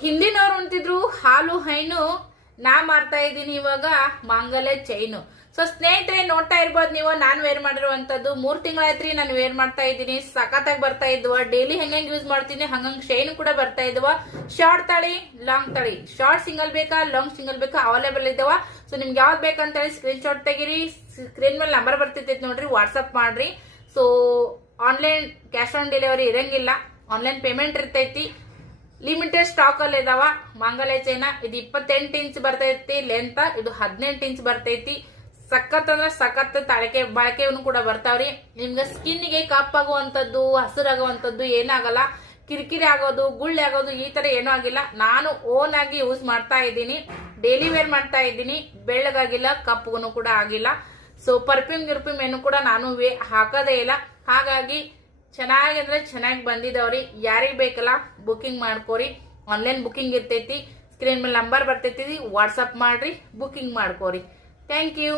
ಹಿಂದಿನವ್ರು ಅಂತಿದ್ರು ಹಾಲು ಹೈನು, ನಾ ಮಾರ್ತಾ ಇದ್ದೀನಿ ಇವಾಗ ಮಾಂಗಲ್ಯ ಚೈನು. ಸೊ ಸ್ನೇಹಿತರೆ, ನೋಡ್ತಾ ಇರ್ಬೋದು ನೀವು, ನಾನು ವೇರ್ ಮಾಡಿರುವಂತದ್ದು 3 ತಿಂಗಳಾಯ್ತ್ರಿ ನಾನು ವೇರ್ ಮಾಡ್ತಾ ಇದ್ದೀನಿ. ಸಖತ್ತಾಗಿ ಬರ್ತಾ ಇದ್ವ, ಡೈಲಿ ಹೆಂಗ್ ಯೂಸ್ ಮಾಡ್ತೀನಿ ಹಂಗಂಗ್ ಶೈನ್ ಕೂಡ ಬರ್ತಾ ಇದ್ವ. ಶಾರ್ಟ್ ತಳಿ, ಲಾಂಗ್ ತಳಿ, ಶಾರ್ಟ್ ಸಿಂಗಲ್ ಬೇಕಾ ಲಾಂಗ್ ಸಿಂಗಲ್ ಬೇಕಾ ಅವೈಲೇಬಲ್ ಇದಾವ. ಸೊ ನಿಮ್ಗೆ ಯಾವ್ದು ಬೇಕಂತ ಹೇಳಿ ಸ್ಕ್ರೀನ್ ಶಾಟ್ ತೆಗಿರಿ, ಸ್ಕ್ರೀನ್ ಮೇಲೆ ನಂಬರ್ ಬರ್ತಿರ್ತೈತಿ ನೋಡ್ರಿ, ವಾಟ್ಸ್ಆಪ್ ಮಾಡ್ರಿ. So online cash on delivery ಇರಂಗಿಲ್ಲ, ಆನ್ಲೈನ್ ಪೇಮೆಂಟ್ ಇರ್ತೈತಿ. ಲಿಮಿಟೆಡ್ ಸ್ಟಾಕ್ ಅಲ್ಲಿ ಇದಾವ ಮಾಂಗಲ್ಯ ಚೈನ. ಇದು 28 ಇಂಚ್ ಬರ್ತೈತಿ ಲೆಂತ್, ಇದು 18 ಇಂಚ್ ಬರ್ತೈತಿ. ಸಖತ್ ಅಂದ್ರೆ ಸಖತ್ ತಾಳಿಕೆ ಬಾಳಿಕೆನು ಕೂಡ ಬರ್ತಾವ್ರಿ. ನಿಮ್ಗೆ ಸ್ಕಿನ್ಗೆ ಕಪ್ಪಾಗುವಂತದ್ದು, ಹಸಿರಾಗುವಂತದ್ದು ಏನಾಗಲ್ಲ, ಕಿರಿಕಿರಿ ಆಗೋದು, ಗುಳ್ಳೆ ಆಗೋದು ಈ ತರ ಏನೂ ಆಗಿಲ್ಲ. ನಾನು ಓನ್ ಆಗಿ ಯೂಸ್ ಮಾಡ್ತಾ ಇದ್ದೀನಿ, ಡೈಲಿ ವೇರ್ ಮಾಡ್ತಾ ಇದ್ದೀನಿ, ಬೆಳ್ಳಗಾಗಿಲ್ಲ, ಕಪ್ಪುಗೂ ಕೂಡ ಆಗಿಲ್ಲ. ಸೊ ಪರ್ಫ್ಯೂಮ್ ಗಿರ್ಫ್ಯೂಮ್ ಏನು ಕೂಡ ನಾನು ಹಾಕೋದೇ ಇಲ್ಲ. ಹಾಗಾಗಿ ಚೆನ್ನಾಗಿ ಚೆನ್ನಾಗಿ ಬಂದಿದವ್ರಿ. ಯಾರಿಗೆ ಬೇಕಲ್ಲ ಬುಕಿಂಗ್ ಮಾಡ್ಕೋರಿ, ಆನ್ಲೈನ್ ಬುಕಿಂಗ್ ಇರ್ತೈತಿ, ಸ್ಕ್ರೀನ್ ಮೇಲೆ ನಂಬರ್ ಬರ್ತೈತಿ, ವಾಟ್ಸಪ್ ಮಾಡ್ರಿ, ಬುಕಿಂಗ್ ಮಾಡ್ಕೋರಿ. Thank you.